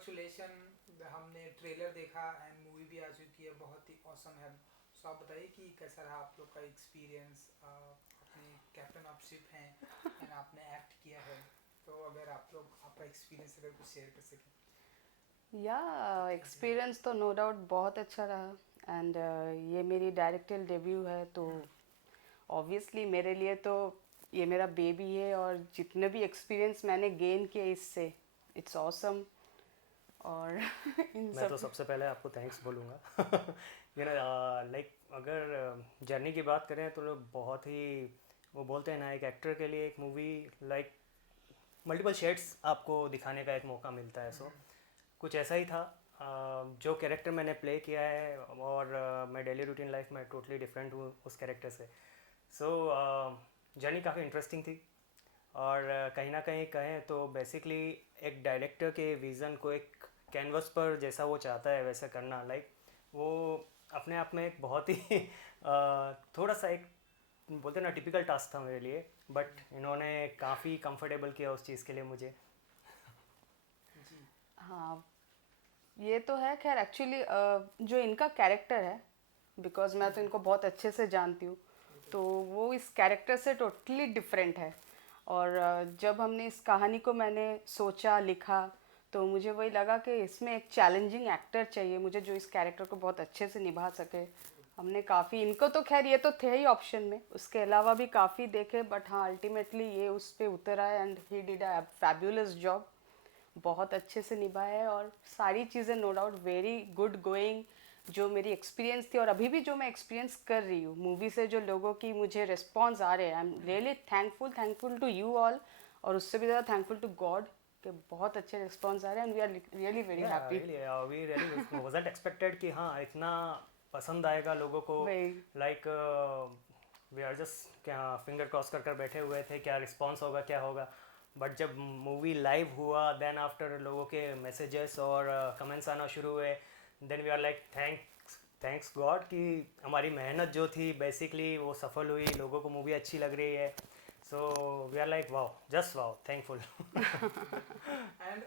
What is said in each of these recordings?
Congratulation. हमने trailer देखा and movie भी आ चुकी है, बहुत ही ऑसम है। सो आप बताइए कि कैसा रहा आप लोग का एक्सपीरियंस। अपने कैप्टन ऑफ शिप हैं एंड आपने एक्ट किया है, तो अगर आप लोग आपका एक्सपीरियंस अगर कुछ शेयर कर सकें। या एक्सपीरियंस तो नो डाउट बहुत अच्छा रहा एंड ये मेरी डायरेक्टल डेब्यू है तो ऑब्वियसली मेरे लिए तो ये मेरा बेबी है और जितने भी एक्सपीरियंस मैंने गेन किए इससे इट्स ऑसम और इन मैं तो सब सबसे पहले आपको थैंक्स बोलूँगा लाइक अगर जर्नी की बात करें तो लोग बहुत ही वो बोलते हैं ना, एक एक्टर के लिए एक मूवी लाइक मल्टीपल शेड्स आपको दिखाने का एक मौका मिलता है। सो कुछ ऐसा ही था। जो कैरेक्टर मैंने प्ले किया है और मैं डेली रूटीन लाइफ में टोटली डिफरेंट हूँ उस कैरेक्टर से। सो जर्नी काफ़ी इंटरेस्टिंग थी और कहीं ना कहीं कहें तो बेसिकली एक डायरेक्टर के विज़न को एक कैनवस पर जैसा वो चाहता है वैसा करना, लाइक वो अपने आप में एक बहुत ही थोड़ा सा एक बोलते हैं ना टिपिकल टास्क था मेरे लिए, बट इन्होंने काफ़ी कंफर्टेबल किया उस चीज़ के लिए मुझे। जी। हाँ ये तो है। खैर एक्चुअली जो इनका कैरेक्टर है बिकॉज मैं तो इनको बहुत अच्छे से जानती हूँ बिल्कुल। तो वो इस कैरेक्टर से टोटली डिफरेंट है। और जब हमने इस कहानी को मैंने सोचा लिखा तो मुझे वही लगा कि इसमें एक चैलेंजिंग एक्टर चाहिए मुझे जो इस कैरेक्टर को बहुत अच्छे से निभा सके। हमने काफ़ी इनको तो खैर ये तो थे ही ऑप्शन में, उसके अलावा भी काफ़ी देखे बट हाँ अल्टीमेटली ये उस पे उतर आए and he did a fabulous job. बहुत अच्छे से निभाया है और सारी चीज़ें no doubt very good going. जो मेरी एक्सपीरियंस थी और अभी भी जो मैं एक्सपीरियंस कर रही हूँ मूवी से जो लोगों की मुझे रिस्पॉन्स आ रहे हैं I am really thankful to you all. और उससे भी ज़्यादा थैंकफुल टू गॉड कि बहुत अच्छे रिस्पॉन्स आ रहे हैं and we are really very या happy. Really we really wasn't expected कि हाँ इतना पसंद आएगा लोगों को। वही लाइक वी आर जस्ट क्या फिंगर क्रॉस कर कर बैठे हुए थे क्या रिस्पॉन्स होगा क्या होगा। बट जब मूवी लाइव हुआ देन आफ्टर लोगों के मैसेजेस और कमेंट्स आना शुरू हुए, then we are like thanks God कि हमारी मेहनत जो थी बेसिकली वो सफल हुई, लोगों को मूवी अच्छी लग रही है। So we are like wow, just wow, thankful. जी बिल्कुल। एंड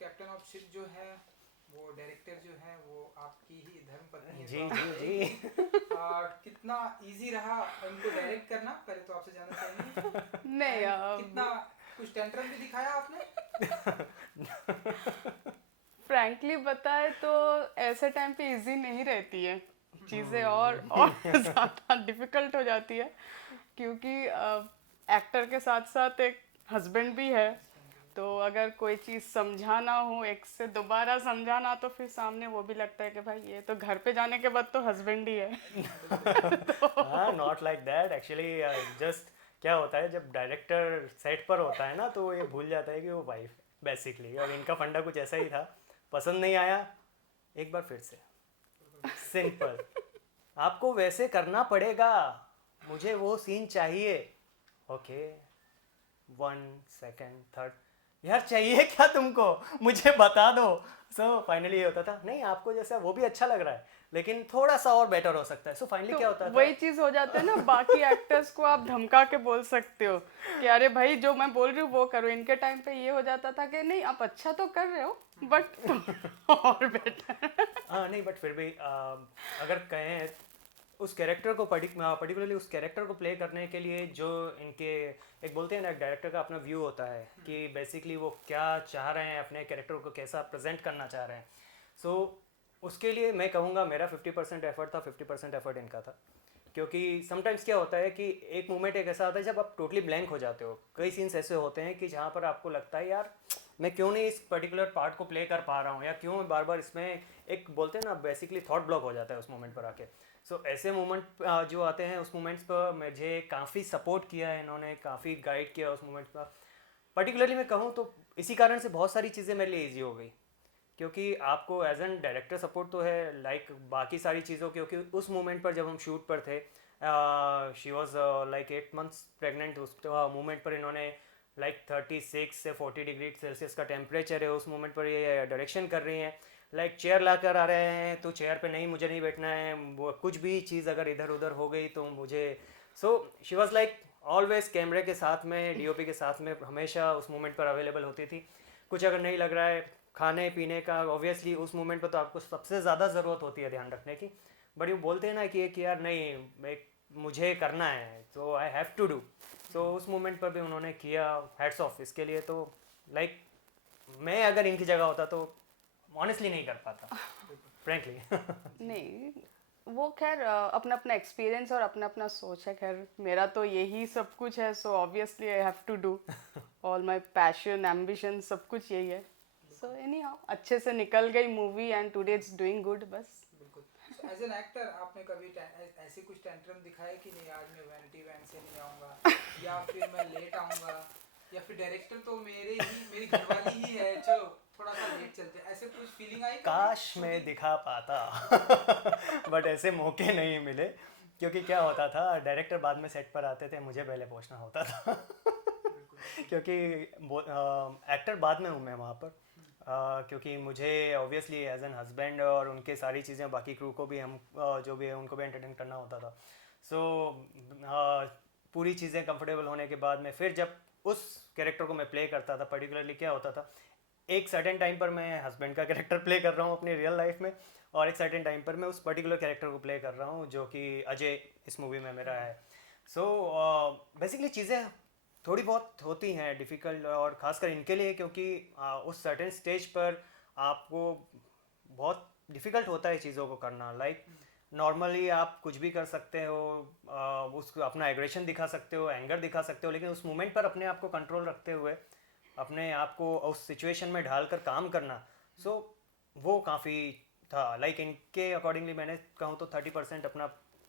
कैप्टन ऑफ शिप जो है, वो डायरेक्टर जो है वो आपकी ही धर्म पत्नी है, तो जी आप जी बताइए जी। कि कितना इजी रहा इनको डायरेक्ट करना, पहले तो आपसे जानना चाहेंगे। नहीं एंड कितना कुछ टेंट्रम भी दिखाया आपने। फ्रैंकली बताए तो ऐसे टाइम पे इजी नहीं रहती है चीज़ें और ज़्यादा डिफ़िकल्ट हो जाती है क्योंकि एक्टर के साथ साथ एक हस्बैंड भी है। हस्बैंड भी तो अगर कोई चीज़ समझाना हो एक से दोबारा समझाना तो फिर सामने वो भी लगता है कि भाई ये तो घर पे जाने के बाद तो हस्बैंड ही है। है। बिल्कुल बिल्कुल। हाँ, not like that actually. Just क्या होता है जब डायरेक्टर सेट पर होता है ना तो ये भूल जाता है कि वो वाइफ है बेसिकली, और इनका फंडा कुछ ऐसा ही था। पसंद नहीं आया, एक बार फिर से बिल्कुल। सिंपल, आपको वैसे करना पड़ेगा, मुझे वो सीन चाहिए। ओके, वन सेकेंड थर्ड, यार चाहिए क्या तुमको, मुझे बता दो। सो फाइनली ये होता था नहीं आपको जैसा वो भी अच्छा लग रहा है लेकिन थोड़ा सा और बेटर हो सकता है। सो फाइनली तो क्या होता था। वही चीज हो जाता है ना, बाकी एक्टर्स को आप धमका के बोल सकते हो कि अरे भाई जो मैं बोल रही हूँ वो करो। इनके टाइम पे ये हो जाता था कि नहीं आप अच्छा तो कर रहे हो बट और बेटर। हाँ नहीं, बट फिर भी अगर कहें उस कैरेक्टर को पर्टिकुलरली उस कैरेक्टर को प्ले करने के लिए जो इनके एक बोलते हैं ना एक डायरेक्टर का अपना व्यू होता है कि बेसिकली वो क्या चाह रहे हैं, अपने कैरेक्टर को कैसा प्रेजेंट करना चाह रहे हैं। सो उसके लिए मैं कहूँगा मेरा 50% एफर्ट था, 50% एफर्ट इनका था। क्योंकि समटाइम्स क्या होता है कि एक मोमेंट एक ऐसा आता है जब आप टोटली ब्लैंक हो जाते हो। कई सीन्स ऐसे होते हैं कि जहाँ पर आपको लगता है यार मैं क्यों नहीं इस पर्टिकुलर पार्ट को प्ले कर पा रहा हूँ, या क्यों बार बार इसमें एक बोलते हैं ना बेसिकली थॉट ब्लॉक हो जाता है उस मोमेंट पर आके। सो ऐसे मोमेंट जो आते हैं उस मोमेंट्स पर मुझे काफ़ी सपोर्ट किया है इन्होंने, काफ़ी गाइड किया उस मोमेंट पर। पर्टिकुलरली मैं कहूँ तो इसी कारण से बहुत सारी चीज़ें मेरे लिए ईजी हो गई, क्योंकि आपको एज एन डायरेक्टर सपोर्ट तो है लाइक बाकी सारी चीज़ों, क्योंकि उस मोमेंट पर जब हम शूट पर थे she was like 8 months pregnant. उस मोमेंट पर इन्होंने लाइक 36 से 40 डिग्री सेल्सियस का टेम्परेचर है उस मोमेंट पर ये डायरेक्शन कर रही हैं। लाइक चेयर ला कर आ रहे हैं तो चेयर पे नहीं, मुझे नहीं बैठना है, वो कुछ भी चीज़ अगर इधर उधर हो गई तो मुझे। So she was like always कैमरे के साथ में, डीओपी के साथ में हमेशा उस मोमेंट पर अवेलेबल होती थी। कुछ अगर नहीं लग रहा है खाने पीने का, ऑब्वियसली उस मोमेंट पर तो आपको सबसे ज़्यादा ज़रूरत होती है ध्यान रखने की, बट ये बोलते हैं ना कि यार नहीं एक मुझे करना है तो आई हैव टू डू। तो उस मोमेंट पर भी उन्होंने किया, हैट्स ऑफ इसके लिए। तो लाइक मैं अगर इनकी जगह होता तो ऑनेस्टली नहीं कर पाता फ्रेंकली। नहीं, वो खैर अपना अपना एक्सपीरियंस और अपना अपना सोच है। खैर मेरा तो यही सब कुछ है, so obviously I have to do all my passion ambition, सब कुछ यही है। सो एनी हाउ अच्छे से निकल गई movie and today it's doing good बस। बिल्कुल। सो एज एन एक्टर आपने कभी ऐसे कुछ टेंट्रम दिखाया कि नहीं आज मैं वैनिटी वैन से नहीं आऊँगा, या फिर मैं लेट आऊँगा, या फिर डायरेक्टर तो मेरी घरवाली ही है, चलो थोड़ा सा लेट चलते, ऐसे कुछ फीलिंग आई कभी? काश मैं दिखा पाता बट ऐसे मौके नहीं मिले, क्योंकि क्या होता था डायरेक्टर बाद में सेट पर आते थे, मुझे पहले पहुंचना होता था क्योंकि एक्टर बाद में हूँ मैं वहाँ पर। क्योंकि मुझे ऑब्वियसली एज एन हस्बैंड और उनके सारी चीज़ें बाकी क्रू को भी हम जो भी है उनको भी एंटरटेन करना होता था। सो पूरी चीज़ें कंफर्टेबल होने के बाद में फिर जब उस कैरेक्टर को मैं प्ले करता था, पर्टिकुलरली क्या होता था, एक सर्टेन टाइम पर मैं हस्बैंड का कैरेक्टर प्ले कर रहा हूँ अपनी रियल लाइफ में, और एक सर्टेन टाइम पर मैं उस पर्टिकुलर कैरेक्टर को प्ले कर रहा हूँ जो कि अजय इस मूवी में मेरा है। सो बेसिकली चीज़ें थोड़ी बहुत होती हैं डिफ़िकल्ट, और ख़ासकर इनके लिए, क्योंकि उस सर्टेन स्टेज पर आपको बहुत डिफ़िकल्ट होता है चीज़ों को करना। लाइक नॉर्मली आप कुछ भी कर सकते हो, उसको अपना एग्रेशन दिखा सकते हो, एंगर दिखा सकते हो, लेकिन उस मोमेंट पर अपने आप को कंट्रोल रखते हुए अपने आप को उस सिचुएशन में ढालकर काम करना, सो वो काफ़ी था। लाइक इनके अकॉर्डिंगली मैंने कहूँ तो 30% अपना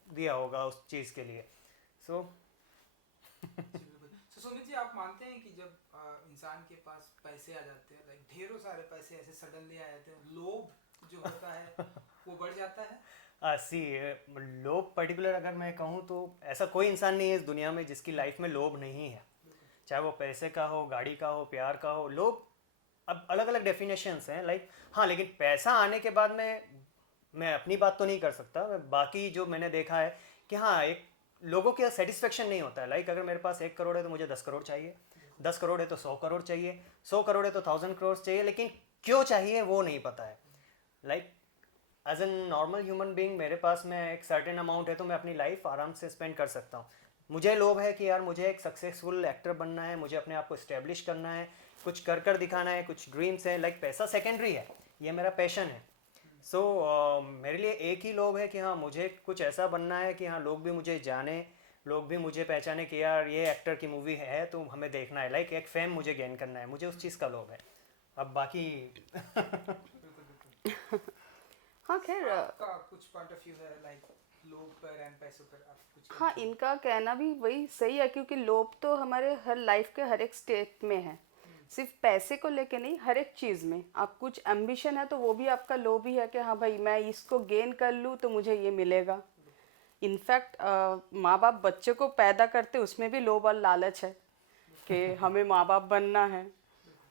दिया होगा उस चीज़ के लिए। सो तो सुमित जी, आप मानते हैं कि जब इंसान के पास पैसे आ जाते हैं, लाइक ढेरों सारे पैसे ऐसे सडनली आ जाते हैं, लोभ जो होता है वो बढ़ जाता है? सी लोभ पर्टिकुलर अगर मैं कहूँ तो ऐसा कोई इंसान नहीं है इस दुनिया में जिसकी लाइफ में लोभ नहीं है, चाहे वो पैसे का हो, गाड़ी का हो, प्यार का हो। लोग अब अलग अलग डेफिनेशंस हैं। लाइक हाँ, लेकिन पैसा आने के बाद में मैं अपनी बात तो नहीं कर सकता, बाकी जो मैंने देखा है कि हाँ, एक लोगों के सेटिस्फेक्शन नहीं होता है। लाइक अगर मेरे पास 1 करोड़ है तो मुझे 10 करोड़ चाहिए, 10 करोड़ है तो 100 करोड़ चाहिए, 100 करोड़ है तो 1000 करोड़ चाहिए, लेकिन क्यों चाहिए वो नहीं पता है। Like as an normal human being मेरे पास में एक सर्टेन अमाउंट है तो मैं अपनी लाइफ आराम से स्पेंड कर सकता हूँ। मुझे लोभ है कि यार मुझे एक सक्सेसफुल एक्टर बनना है, मुझे अपने आप को इस्टेब्लिश करना है, कुछ कर कर दिखाना है, कुछ ड्रीम्स हैं। लाइक पैसा सेकेंडरी है, ये मेरा पैशन है। सो मेरे लिए एक ही लोभ है कि हाँ, मुझे कुछ ऐसा बनना है कि हाँ, लोग भी मुझे जाने, लोग भी मुझे पहचाने कि यार ये एक्टर की मूवी है तो हमें देखना है। लाइक एक फेम मुझे गेन करना है, मुझे उस चीज़ का लोभ है। अब बाकी हाँ खैर आपका कुछ पॉइंट ऑफ व्यू है लाइक लोभ पर एंड पैसों पर, आप कुछ हाँ, इनका कहना भी वही सही है, क्योंकि लोभ तो हमारे हर लाइफ के हर एक स्टेट में है, सिर्फ पैसे को लेके नहीं, हर एक चीज़ में। आप कुछ एम्बिशन है तो वो भी आपका लोभ ही है कि हाँ भाई मैं इसको गेन कर लूँ तो मुझे ये मिलेगा। इनफैक्ट माँ बाप बच्चे को पैदा करते उसमें भी लोभ और लालच है कि हमें माँ बाप बनना है,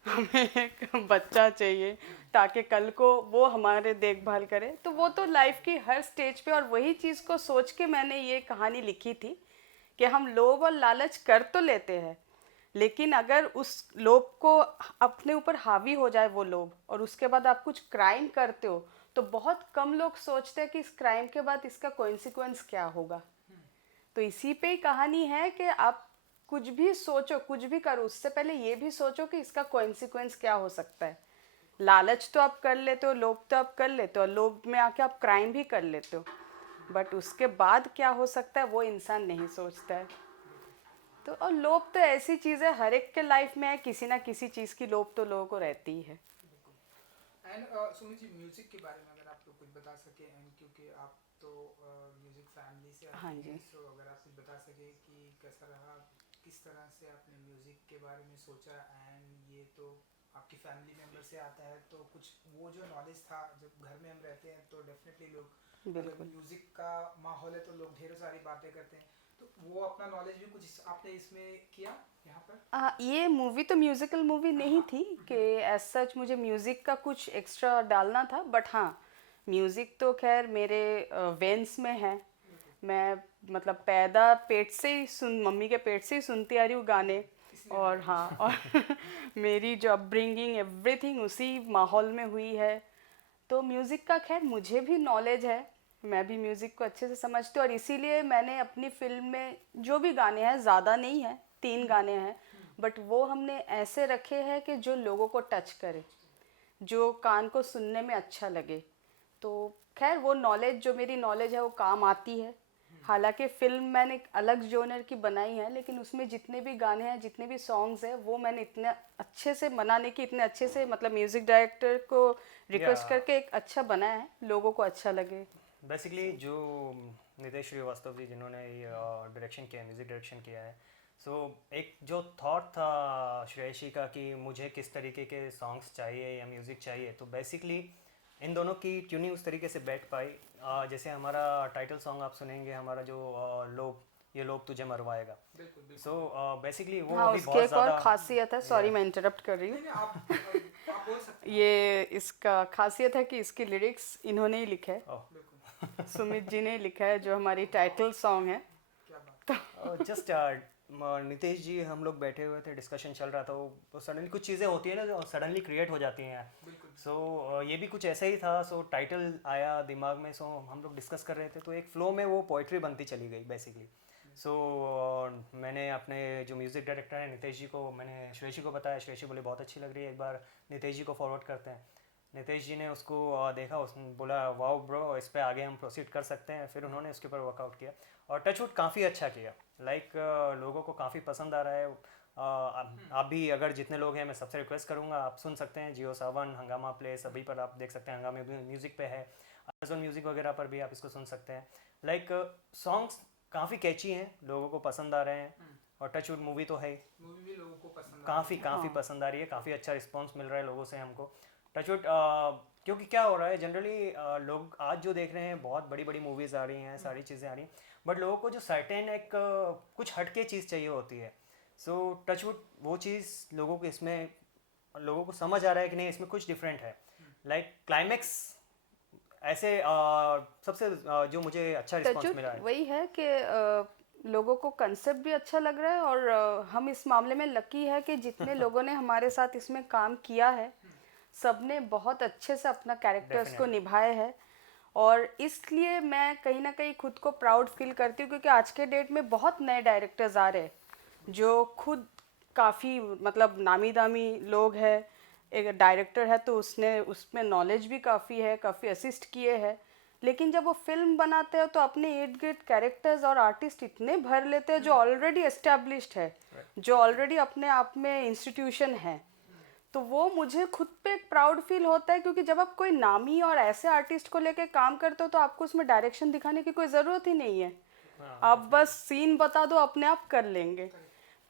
हमें एक बच्चा चाहिए ताकि कल को वो हमारे देखभाल करे। तो वो तो लाइफ की हर स्टेज पे, और वही चीज़ को सोच के मैंने ये कहानी लिखी थी कि हम लोभ और लालच कर तो लेते हैं, लेकिन अगर उस लोभ को अपने ऊपर हावी हो जाए वो लोभ, और उसके बाद आप कुछ क्राइम करते हो, तो बहुत कम लोग सोचते हैं कि इस क्राइम के बाद इसका कॉन्सिक्वेंस क्या होगा। तो इसी पे ही कहानी है कि आप कुछ भी सोचो, कुछ भी करो, उससे पहले ये भी सोचो कि इसका कॉन्सिक्वेंस क्या हो सकता है। लालच तो आप कर लेते हो, लोभ तो आप कर लेते हो, लोभ में आके आप क्राइम भी कर लेते हो, बट उसके बाद क्या हो सकता है वो इंसान नहीं सोचता है। तो और लोभ तो ऐसी चीज़ है, हर एक के लाइफ में है, किसी ना किसी चीज़ की लोभ तो लोगों को रहती ही है। एंड सुमित जी, म्यूजिक के बारे में अगर आप लोग कुछ बता सके, एंड क्योंकि आप तो म्यूजिक फैमिली से हाँ आते जी। हैं, सो अगर आप कुछ बता सके कि कैसा रहा, किस तरह से आपने म्यूजिक के बारे में सोचा, एंड ये तो आपकी फैमिली मेम्बर से आता है, तो कुछ वो जो नॉलेज था, जब घर में हम रहते हैं तो डेफिनेटली लोग, अगर बिल्कुल। म्यूजिक का माहौल है तो लोग ढेरों सारी बातें करते हैं, तो वो अपना नॉलेज भी कुछ आपने इसमें किया यहाँ पर? ये मूवी तो म्यूजिकल मूवी नहीं थी कि एज सच मुझे म्यूज़िक का कुछ एक्स्ट्रा डालना था, बट हाँ, म्यूज़िक तो खैर मेरे वेन्स में है। मैं मतलब पैदा पेट से ही मम्मी के पेट से ही सुनती आ रही हूँ गाने। इसलिए और मैं हाँ और मेरी जो अपब्रिंगिंग एवरीथिंग उसी माहौल में हुई है, तो म्यूज़िक का खैर मुझे भी नॉलेज है, मैं भी म्यूज़िक को अच्छे से समझती हूँ और इसीलिए मैंने अपनी फिल्म में जो भी गाने हैं, ज़्यादा नहीं है, 3 गाने हैं, बट वो हमने ऐसे रखे हैं कि जो लोगों को टच करे, जो कान को सुनने में अच्छा लगे। तो खैर वो नॉलेज, जो मेरी नॉलेज है वो काम आती है। हालांकि फिल्म मैंने एक अलग जोनर की बनाई है, लेकिन उसमें जितने भी गाने हैं, जितने भी सॉन्ग्स हैं, वो मैंने इतने अच्छे से बनाने की, इतने अच्छे से मतलब म्यूज़िक डायरेक्टर को रिक्वेस्ट या करके एक अच्छा बनाया है, लोगों को अच्छा लगे। बेसिकली जो नितेश श्रीवास्तव जी जिन्होंने ये डायरेक्शन किया है, म्यूज़िक डायरेक्शन किया है, सो एक जो थॉट था श्रेयशी का कि मुझे किस तरीके के सॉन्ग्स चाहिए या म्यूज़िक चाहिए, तो बेसिकली इन दोनों की ट्यूनिंग उस तरीके से बैठ पाई। जैसे हमारा टाइटल सॉन्ग आप सुनेंगे, हमारा जो लोग, ये लोग तुझे मरवाएगा, बिल्कुल बिल्कुल। सो बेसिकली वो हाँ, अभी उसकी बहुत एक और ज़्यादा खासियत है, सॉरी या मैं इंटरप्ट कर रही हूँ। नहीं नहीं, आप बोल सकते हैं। ये इसका खासियत है कि इसकी लिरिक्स इन्होंने ही लिखे हैं, ओह बिल्कुल। सुमित जी ने लिखा है, जो हमारी टाइटल सॉन्ग है। क्या बात। जस्ट नितेश जी, हम लोग बैठे हुए थे, डिस्कशन चल रहा था, वो सडनली कुछ चीज़ें होती है ना जो सडनली क्रिएट हो जाती हैं। बिल्कुल। सो ये भी कुछ ऐसा ही था। सो टाइटल आया दिमाग में, सो हम लोग डिस्कस कर रहे थे, तो एक फ्लो में वो पोइट्री बनती चली गई बेसिकली। सो मैंने अपने जो म्यूज़िक डायरेक्टर हैं नितेश जी को, मैंने श्रेयशी को बताया, श्रेयशी बोले बहुत अच्छी लग रही है, एक बार नितेश जी को फॉरवर्ड करते हैं। नितेश जी ने उसको देखा, उसने बोला वाओ ब्रो, इस पे आगे हम प्रोसीड कर सकते हैं। फिर उन्होंने उसके ऊपर वर्कआउट किया और टचवुड काफ़ी अच्छा किया। लाइक लोगों को काफ़ी पसंद आ रहा है। आप भी अगर जितने लोग हैं, मैं सबसे रिक्वेस्ट करूँगा, आप सुन सकते हैं जियो सावन, हंगामा प्ले, सभी पर आप देख सकते हैं, हंगामा म्यूज़िक पे है, अमेजोन म्यूज़िक वगैरह पर भी आप इसको सुन सकते हैं। लाइक सॉन्ग्स काफ़ी कैची हैं, लोगों को पसंद आ रहे हैं, और टचवुड मूवी तो है ही, मूवी भी लोगों को पसंद आ काफ़ी रही है। काफ़ी हाँ, पसंद आ रही है, काफ़ी अच्छा रिस्पांस मिल रहा है लोगों से हमको। टचवुड क्योंकि क्या हो रहा है जनरली, लोग आज जो देख रहे हैं, बहुत बड़ी बड़ी मूवीज़ आ रही हैं, सारी चीज़ें आ रही हैं, बट लोगों को जो सर्टेन एक कुछ हटके चीज़ चाहिए होती है। सो टचवुड वो चीज़ लोगों को इसमें, लोगों को समझ आ रहा है कि नहीं, इसमें कुछ डिफरेंट है। लाइक क्लाइमैक्स ऐसे सबसे जो मुझे अच्छा रिस्पांस टचवुड मिला है। वही है कि लोगों को कंसेप्ट भी अच्छा लग रहा है, और हम इस मामले में लकी है कि जितने लोगों ने हमारे साथ इसमें काम किया है, सबने बहुत अच्छे से अपना कैरेक्टर्स को डेफिनेटली निभाए है। और इसलिए मैं कहीं ना कहीं खुद को प्राउड फील करती हूँ, क्योंकि आज के डेट में बहुत नए डायरेक्टर्स आ रहे हैं जो खुद काफ़ी मतलब नामी दामी लोग हैं। एक डायरेक्टर है तो उसने उसमें नॉलेज भी काफ़ी है, काफ़ी असिस्ट किए हैं, लेकिन जब वो फिल्म बनाते हैं तो अपने इर्द गिर्द कैरेक्टर्स और आर्टिस्ट इतने भर लेते हैं जो ऑलरेडी एस्टेब्लिश्ड है, जो ऑलरेडी अपने आप में इंस्टीट्यूशन है। तो वो मुझे खुद पे एक प्राउड फील होता है, क्योंकि जब आप कोई नामी और ऐसे आर्टिस्ट को लेके काम करते हो तो आपको उसमें डायरेक्शन दिखाने की कोई ज़रूरत ही नहीं है, हाँ आप बस सीन बता दो, अपने आप कर लेंगे।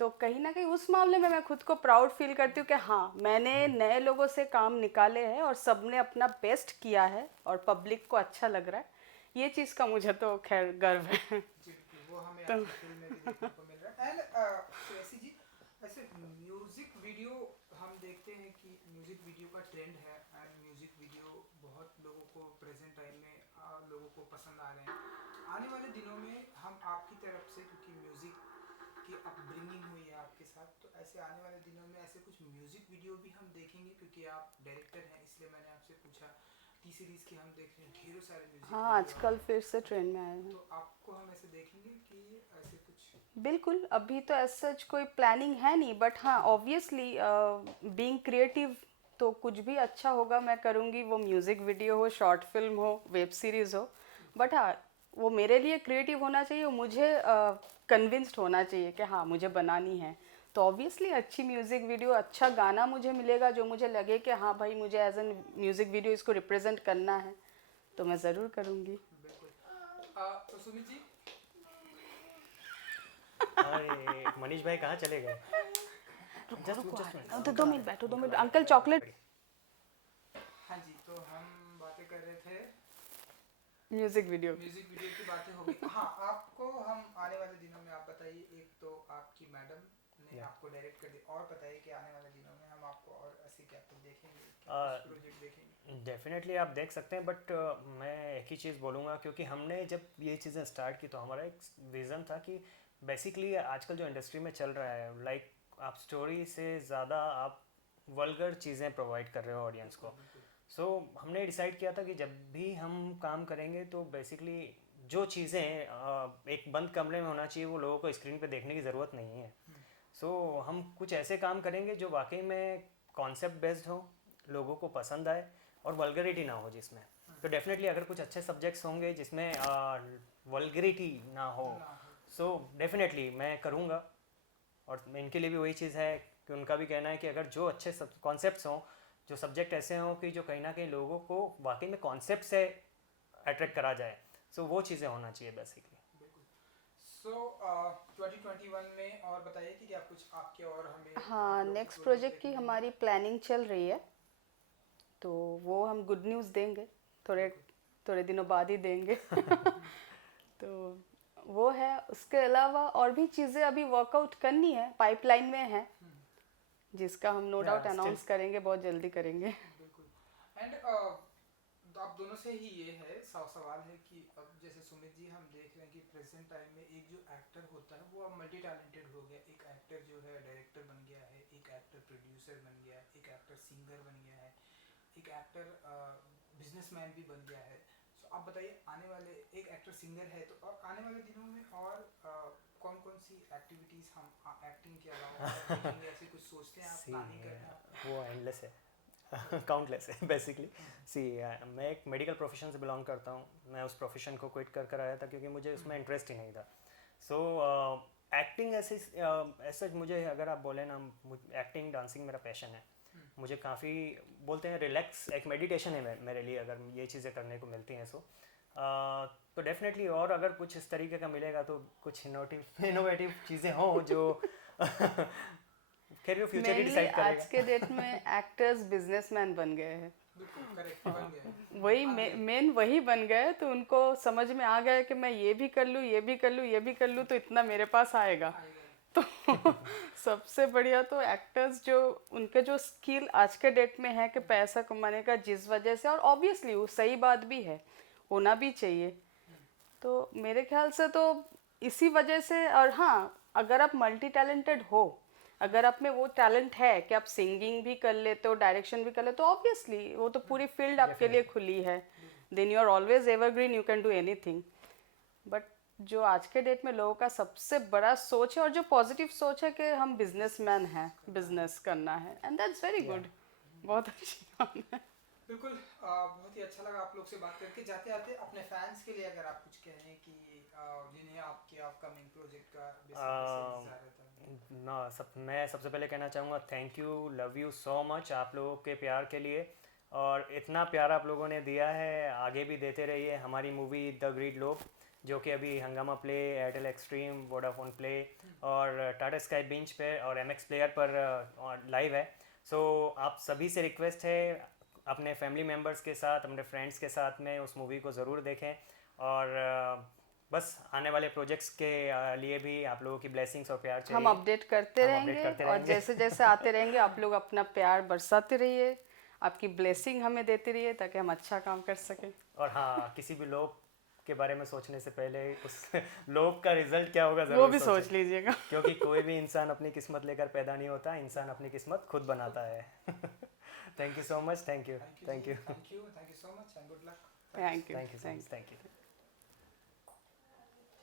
तो कहीं ना कहीं उस मामले में मैं खुद को प्राउड फील करती हूँ कि हाँ, मैंने नए लोगों से काम निकाले हैं और सबने अपना बेस्ट किया है और पब्लिक को अच्छा लग रहा है। ये चीज़ का मुझे तो खैर गर्व है। जी बिल्कुल, वो हमें तो आपकी फिल्म में भी देखने को मिल रहा है। एंड श्रेयसी जी, ऐसे म्यूजिक वीडियो हम देखते हैं कि म्यूजिक वीडियो का ट्रेंड है, एंड म्यूजिक वीडियो बहुत लोगों को प्रेजेंट टाइम में लोगों को पसंद आ रहे हैं। आने वाले दिनों में हम आपकी तरफ से, क्योंकि म्यूजिक की अपब्रिंगिंग हुई है आपके साथ, तो ऐसे आने वाले दिनों में ऐसे कुछ म्यूजिक वीडियो भी हम देखेंगे, क्योंकि आप डायरेक्टर हैं इसलिए मैंने आपसे पूछा। टी सीरीज के हम देख रहे हैं ढेरों सारे म्यूजिक हाँ, वीडियो आ आजकल रहे फिर से हैं, ट्रेंड में आए हैं। तो आपको हम ऐसे देखेंगे कि ऐसे कुछ। बिल्कुल, अभी तो एज सच कोई प्लानिंग है नहीं, बट हाँ ऑब्वियसली बीइंग क्रिएटिव, तो कुछ भी अच्छा होगा मैं करूँगी, वो म्यूज़िक वीडियो हो, शॉर्ट फिल्म हो, वेब सीरीज़ हो। बट हाँ, वो मेरे लिए क्रिएटिव होना चाहिए, वो मुझे कन्विंस्ड होना चाहिए कि हाँ मुझे बनानी है। तो ऑब्वियसली अच्छी म्यूज़िक वीडियो, अच्छा गाना मुझे मिलेगा जो मुझे लगे कि हाँ भाई, मुझे एज एन म्यूज़िक वीडियो इसको रिप्रेजेंट करना है, तो मैं ज़रूर करूँगी। बिल्कुल। तो सुमित जी। अरे मनीष भाई कहाँ चले गए? रुको जस्ट रुको, आ जस्ट रहे मिनट, हैं, अंकल दो आ मिनट रहे हैं, बैठो, 2 अंकल मिनट, आ रहे अंकल हैं। चॉकलेट। हाँ जी, तो हम बातें कर रहे थे, म्यूज़िक वीडियो। म्यूजिक वीडियो की बातें हो गई। हाँ, आपको हम आने वाले दिनों में, आप बताइए, एक तो आपकी मैडम ने Yeah. आपको डायरेक्ट कर दिया, और बताइए कि आने वाले दिनों में हम आपको और ऐसे क्या कुछ देखेंगे, क्या Uh, कुछ प्रोजेक्ट देखेंगे। डेफिनेटली आप देख सकते हैं, बट मैं एक ही चीज़ बोलूँगा, क्योंकि हमने जब ये चीज़ें स्टार्ट की तो हमारा एक विज़न था कि बेसिकली आजकल जो इंडस्ट्री में चल रहा है, लाइक आप स्टोरी से ज़्यादा आप वल्गर चीज़ें प्रोवाइड कर रहे हो ऑडियंस को। सो हमने डिसाइड किया था कि जब भी हम काम करेंगे तो बेसिकली जो चीज़ें एक बंद कमरे में होना चाहिए वो लोगों को स्क्रीन पे देखने की ज़रूरत नहीं है। सो हम कुछ ऐसे काम करेंगे जो वाकई में कॉन्सेप्ट बेस्ड हो, लोगों को पसंद आए और वल्गरिटी ना हो जिसमें। तो डेफिनेटली अगर कुछ अच्छे सब्जेक्ट्स होंगे जिसमें वल्गरिटी ना हो, सो डेफिनेटली मैं करूँगा। और इनके लिए भी वही चीज़ है कि उनका भी कहना है कि अगर जो अच्छे सब कॉन्सेप्ट्स हों, जो सब्जेक्ट ऐसे हों कि जो कहीं ना कहीं लोगों को वाकई में कॉन्सेप्ट से अट्रैक्ट करा जाए, सो वो चीज़ें होना चाहिए बेसिकली। सो 2021 में और बताइए कि क्या कुछ आपके और हमें हाँ, नेक्स्ट प्रोजेक्ट की हमारी प्लानिंग चल रही है, तो वो हम गुड न्यूज़ देंगे, थोड़े थोड़े दिनों बाद ही देंगे। तो वो है। उसके अलावा और भी चीज़ें अभी वर्कआउट करनी है, पाइपलाइन में है, जिसका हम नो डाउट अनाउंस करेंगे, बहुत जल्दी करेंगे। बिल्कुल। एंड आप दोनों से ही ये है सवाल है कि अब जैसे सुमित जी हम देख रहे हैं कि प्रेजेंट टाइम में एक जो एक्टर होता है वो अब मल्टी टैलेंटेड हो गया। एक एक्टर जो है डायरेक्टर बन गया है, एक एक्टर प्रोड्यूसर बन गया है, एक एक्टर सिंगर बन गया है, एक एक्टर बिजनेसमैन भी बन गया है। सो आप बताइए आने वाले, एक एक्टर सिंगर है तो और आने वाले दिनों में और कौन कौन सी एक्टिविटीज़ हम एक्टिंग के अलावा और देखेंगे, ऐसे कुछ सोचते हैं आप, प्लानिंग कर रहे हैं? वो एंडलेस है, काउंटलेस है बेसिकली। सी मैं एक मेडिकल प्रोफेशन से बिलोंग करता हूँ। मैं उस प्रोफेशन को क्विट कर आया था क्योंकि मुझे उसमें इंटरेस्ट ही नहीं था। सो एक्टिंग ऐसे मुझे अगर आप बोले ना, एक्टिंग डांसिंग मेरा पैशन है। मुझे काफ़ी बोलते हैं रिलैक्स, एक मेडिटेशन है मेरे लिए अगर ये चीज़ें करने को मिलती हैं। सो तो डेफिनेटली और अगर कुछ इस तरीके का मिलेगा तो कुछ इनोवेटिव चीज़ें हों जो खैर वो फ्यूचर ही मेनली डिसाइड करेगा। आज के डेट में एक्टर्स बिजनेसमैन बन गए हैं। बिल्कुल करेक्ट, बन गया है। वही मेन वही बन गए, तो उनको समझ में आ गया कि मैं ये भी कर लूँ, ये भी कर लूँ, ये भी कर लूँ, तो इतना मेरे पास आएगा। तो सबसे बढ़िया तो एक्टर्स जो उनके जो स्किल आज के डेट में है कि पैसा कमाने का, जिस वजह से, और ऑब्वियसली वो सही बात भी है, होना भी चाहिए। तो मेरे ख्याल से तो इसी वजह से। और हाँ, अगर आप मल्टी टैलेंटेड हो, अगर आप में वो टैलेंट है कि आप सिंगिंग भी कर लेते हो, डायरेक्शन भी कर लेते हो, ऑब्वियसली वो तो पूरी फील्ड आपके लिए खुली है। Then you are always evergreen, you can do anything. But जो आज के डेट में लोगों का सबसे बड़ा सोच है और जो पॉजिटिव सोच है कि हम बिजनेसमैन हैं, बिजनेस करना है, एंड दैट्स वेरी गुड। बहुत अच्छी बात है। बिल्कुल। बहुत ही अच्छा लगा आप लोग से बात करके। जाते जाते अपने फैंस के लिए अगर आप कुछ कहें कि जिन्हें आपके अपकमिंग प्रोजेक्ट का मैं सबसे पहले कहना चाहूँगा thank you, love you so much आप लोगों के प्यार के लिए। और इतना प्यार आप लोगों ने दिया है, आगे भी देते रहिए। हमारी मूवी द ग्रीड लोग जो कि अभी हंगामा play, Airtel extreme, Vodafone play और टाटा स्काई बिंच पे और एमएक्स प्लेयर पर लाइव है। सो आप सभी से रिक्वेस्ट है, अपने फैमिली मेम्बर्स के साथ, अपने फ्रेंड्स के साथ में उस मूवी को ज़रूर देखें। और बस आने वाले प्रोजेक्ट्स के लिए भी आप लोगों की ब्लेसिंग्स और प्यार चाहिए। हम अपडेट करते रहेंगे और जैसे जैसे आते रहेंगे आप लोग अपना प्यार बरसाते रहिए, आपकी ब्लेसिंग हमें देते रहिए ताकि हम अच्छा काम कर सकें। और हाँ, किसी भी लोग के बारे में सोचने से पहले उस लोग का रिजल्ट क्या होगा वो ज़रूर भी सोच लीजिएगा। क्योंकि कोई भी इंसान अपनी किस्मत लेकर पैदा नहीं होता, इंसान अपनी किस्मत खुद बनाता है। Thank you so much, thank you so much and good luck. Thank you. Thank you.